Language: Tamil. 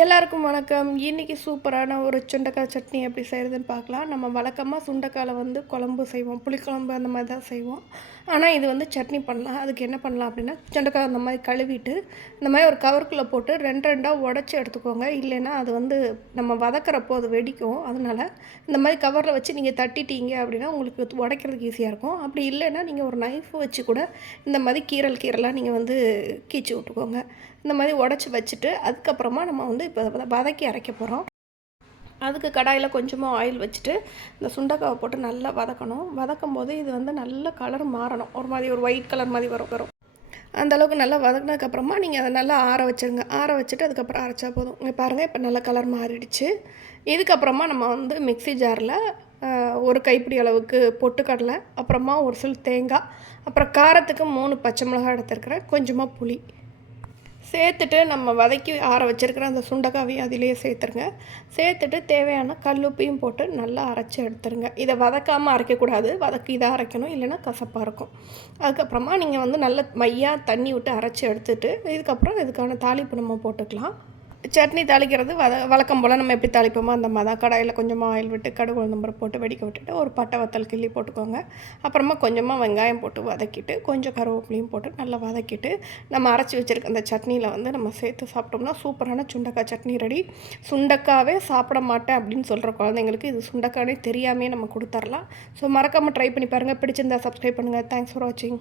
எல்லாருக்கும் வணக்கம். இன்றைக்கி சூப்பரான ஒரு சுண்டைக்காய் சட்னி எப்படி செய்கிறதுன்னு பார்க்கலாம். நம்ம வழக்கமாக சுண்டைக்காயில் வந்து குழம்பு செய்வோம். புளிக்குழம்பு அந்த மாதிரி தான் செய்வோம். ஆனால் இது வந்து சட்னி பண்ணலாம். அதுக்கு என்ன பண்ணலாம் அப்படின்னா சுண்டைக்காய் அந்த மாதிரி கழுவிட்டு இந்த மாதிரி ஒரு கவருக்குள்ளே போட்டு ரெண்டு ரெண்டாக உடச்சி எடுத்துக்கோங்க. இல்லைன்னா அது வந்து நம்ம வதக்கிறப்போ அது வெடிக்கும். அதனால் இந்த மாதிரி கவரில் வச்சு நீங்கள் தட்டிட்டீங்க அப்படின்னா உங்களுக்கு உடைக்கிறதுக்கு ஈஸியாக இருக்கும். அப்படி இல்லைன்னா நீங்கள் ஒரு நைஃப் வச்சு கூட இந்த மாதிரி கீரல் கீரலாக நீங்கள் வந்து கீச்சு விட்டுக்கோங்க. இந்த மாதிரி உடச்சி வச்சுட்டு அதுக்கப்புறமா நம்ம வந்து வந்து இப்போ வதக்கி அரைக்க போகிறோம் அதுக்கு கடாயில் கொஞ்சமாக ஆயில் வச்சுட்டு இந்த சுண்டக்காவை போட்டு நல்லா வதக்கணும். வதக்கும் போது இது வந்து நல்ல கலர் மாறணும். ஒரு மாதிரி ஒரு ஒயிட் கலர் மாதிரி வரும் வரும். அந்த அளவுக்கு நல்லா வதக்கினதுக்கப்புறமா நீங்கள் அதை நல்லா ஆற வச்சுருங்க. ஆற வச்சுட்டு அதுக்கப்புறம் அரைச்சா போதும். இங்கே பாருங்கள் இப்போ நல்ல கலர் மாறிடுச்சு. இதுக்கப்புறமா நம்ம வந்து மிக்ஸி ஜாரில் ஒரு கைப்பிடி அளவுக்கு பொட்டுக்கடலை அப்புறமா ஒரு சில தேங்காய் அப்புறம் காரத்துக்கு மூணு பச்சை மிளகாய் எடுத்துருக்கிறேன். கொஞ்சமாக புளி. சேர்த்துட்டு நம்ம வதக்கி ஆற வச்சுருக்கிற அந்த சுண்டக்காவையும் அதிலேயே சேர்த்துருங்க. சேர்த்துட்டு தேவையான கல்லுப்பையும் போட்டு நல்லா அரைச்சி எடுத்துருங்க. இதை வதக்காமல் அரைக்கக்கூடாது. வதக்கி இதாக அரைக்கணும். இல்லைன்னா கசப்பாக இருக்கும். அதுக்கப்புறமா நீங்கள் வந்து நல்ல மையாக தண்ணி விட்டு அரைச்சி எடுத்துட்டு இதுக்கப்புறம் இதுக்கான தாளிப்பு நம்ம போட்டுக்கலாம். சட்னி தாளிக்கிறது வத வழக்கம் போல் நம்ம எப்படி தாளிப்போமோ அந்த மாதிரி தான். கடாயில் கொஞ்சமாக ஆயில் விட்டு கடுகு உளுந்தம்பரம் போட்டு வெடிக்க விட்டுட்டு ஒரு பட்டை வத்தல் கிள்ளி போட்டுக்கோங்க. அப்புறமா கொஞ்சமாக வெங்காயம் போட்டு வதக்கிட்டு கொஞ்சம் கருவேப்பிலையும் போட்டு நல்லா வதக்கிட்டு நம்ம அரைச்சி வச்சுருக்க அந்த சட்னியில் வந்து நம்ம சேர்த்து சாப்பிட்டோம்னா சூப்பரான சுண்டக்காய் சட்னி ரெடி. சுண்டக்காவே சாப்பிட மாட்டேன் அப்படின்னு சொல்கிற குழந்தைங்களுக்கு இது சுண்டக்கானே தெரியாமே நம்ம கொடுத்துர்லாம். ஸோ மறக்காமல் ட்ரை பண்ணி பாருங்கள் பிடிச்சிருந்தா சப்ஸ்கிரைப் பண்ணுங்கள் தேங்க்ஸ் ஃபார் வாட்சிங்